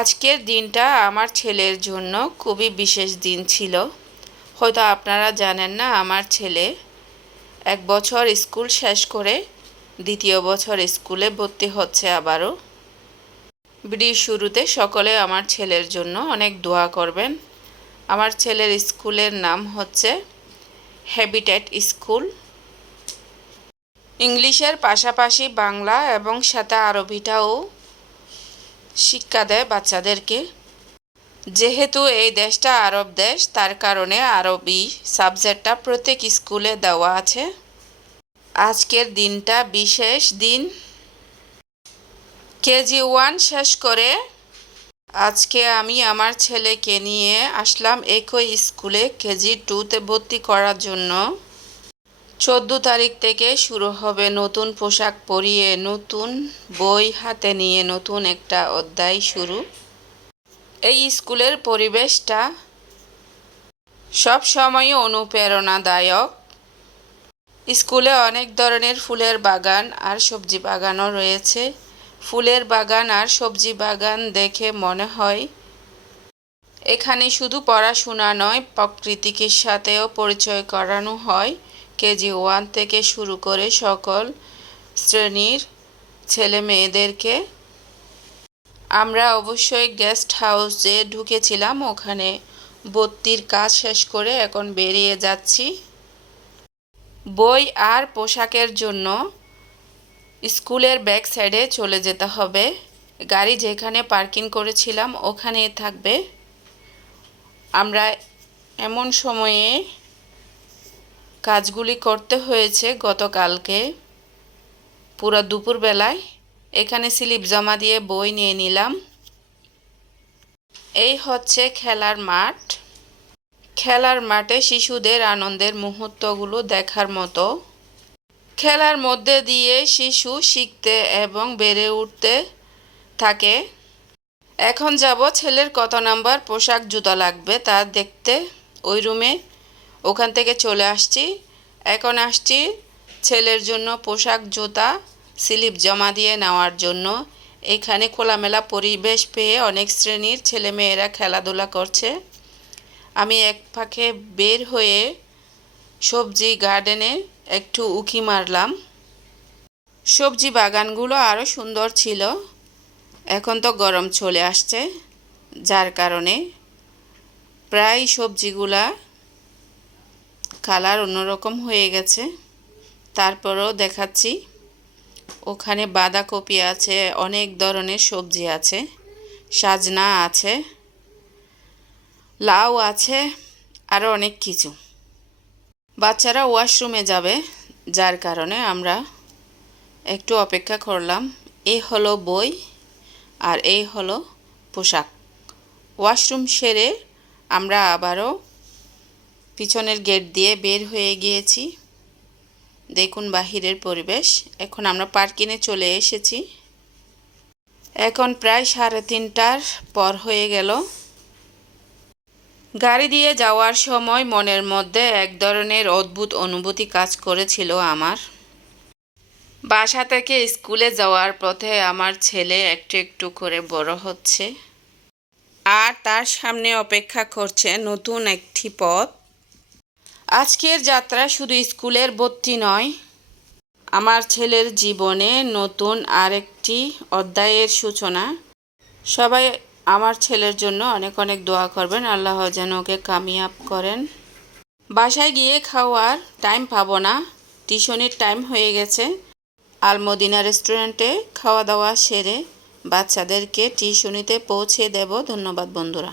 আজকের দিনটা আমার ছেলের জন্য খুবই বিশেষ দিন ছিল। হয়তো আপনারা জানেন না, আমার ছেলে 1 বছর স্কুল শেষ করে 2য় বছর স্কুলে ভর্তি হচ্ছে আবারও। ভিডিওর শুরুতে সকলে আমার ছেলের জন্য অনেক দোয়া করবেন। আমার ছেলের স্কুলের নাম হচ্ছে হ্যাবিটেট স্কুল। ইংলিশের পাশাপাশি বাংলা এবং সাথে আরবিটাও শিক্ষা দেয় বাচ্চাদেরকে। যেহেতু এই দেশটা আরব দেশ, তার কারণে আরবি সাবজেক্টটা প্রত্যেক স্কুলে দেওয়া আছে। আজকের দিনটা বিশেষ দিন। কেজি 1 শেষ করে আজকে আমি আমার ছেলেকে নিয়ে আসলাম একই স্কুলে কেজি 2তে ভর্তি করার জন্য। 14 তারিখ থেকে শুরু হবে নতুন পোশাক পরিয়ে, নতুন বই হাতে নিয়ে নতুন একটা অধ্যায় শুরু। এই স্কুলের পরিবেশটা সব সময় অনুপ্রেরণাদায়ক। স্কুলে অনেক ধরনের ফুলের বাগান আর সবজি বাগানও রয়েছে। ফুলের বাগান আর সবজি বাগান দেখে মনে হয় এখানে শুধু পড়াশোনা নয়, প্রকৃতির সাথেও পরিচয় করানো হয়। কেজি 1 থেকে শুরু করে সকল শ্রেণীর ছেলে মেয়েদেরকে। আমরা অবশ্যই গেস্ট হাউসে ঢুকেছিলাম, ওখানে ভর্তির কাজ শেষ করে এখন বেরিয়ে যাচ্ছি। বই আর পোশাকের জন্য স্কুলের ব্যাক সাইডে চলে যেতে হবে। গাড়ি যেখানে পার্কিং করেছিলাম ওখানে থাকবে। আমরা এমন সময়ে কাজগুলি করতে হয়েছে গতকালকে পুরো দুপুরবেলায়। এখানে স্লিপ জমা দিয়ে বই নিয়ে নিলাম। এই হচ্ছে খেলার মাঠ। খেলার মাঠে শিশুদের আনন্দের মুহূর্তগুলো দেখার মতো। খেলার মধ্যে দিয়ে শিশু শিখতে এবং বেড়ে উঠতে থাকে। এখন যাব ছেলের কত নাম্বার পোশাক জুতা লাগবে তা দেখতে ওই রুমে। ওখান থেকে চলে আসছি। এখন আসছি ছেলের জন্য পোশাক জুতা স্লিপ জমা দিয়ে নেওয়ার জন্য। এখানে খোলামেলা পরিবেশ পেয়ে অনেক শ্রেণীর ছেলেমেয়েরা খেলাধুলা করছে। আমি এক ফাঁকে বের হয়ে সবজি গার্ডেনে একটু উঁকি মারলাম। সবজি বাগানগুলো আরও সুন্দর ছিল। এখন তো গরম চলে আসছে, যার কারণে প্রায় সবজিগুলা কালার অন্যরকম হয়ে গেছে। তারপরেও দেখাচ্ছি, ওখানে বাঁধাকপি আছে, অনেক ধরনের সবজি আছে, সাজনা আছে, লাউ আছে, আরও অনেক কিছু। বাচ্চারা ওয়াশরুমে যাবে, যার কারণে আমরা একটু অপেক্ষা করলাম। এই হলো বই আর এই হলো পোশাক। ওয়াশরুম সেরে আমরা আবারও পিছনের গেট দিয়ে বের হয়ে গিয়েছি। দেখুন বাহিরের পরিবেশ। এখন আমরা পার্কিংয়ে চলে এসেছি। এখন প্রায় 3:30টার পর হয়ে গেল। গাড়ি দিয়ে যাওয়ার সময় মনের মধ্যে এক ধরনের অদ্ভুত অনুভূতি কাজ করেছিল আমার। বাসা থেকে স্কুলে যাওয়ার পথে আমার ছেলে একটু একটু করে বড় হচ্ছে আর তার সামনে অপেক্ষা করছে নতুন একটি পথ। আজকের যাত্রা শুধু স্কুলের ভর্তি নয়, আমার ছেলের জীবনে নতুন আরেকটি অধ্যায়ের সূচনা। সবাই আমার ছেলের জন্য অনেক অনেক দোয়া করবেন, আল্লাহ যেন ওকে কামিয়াব করেন। বাসায় গিয়ে খাওয়ার টাইম পাবো না, টিউশনির টাইম হয়ে গেছে। আল মদিনা রেস্টুরেন্টে খাওয়া দাওয়া সেরে বাচ্চাদেরকে টিউশনিতে পৌঁছে দেব। ধন্যবাদ বন্ধুরা।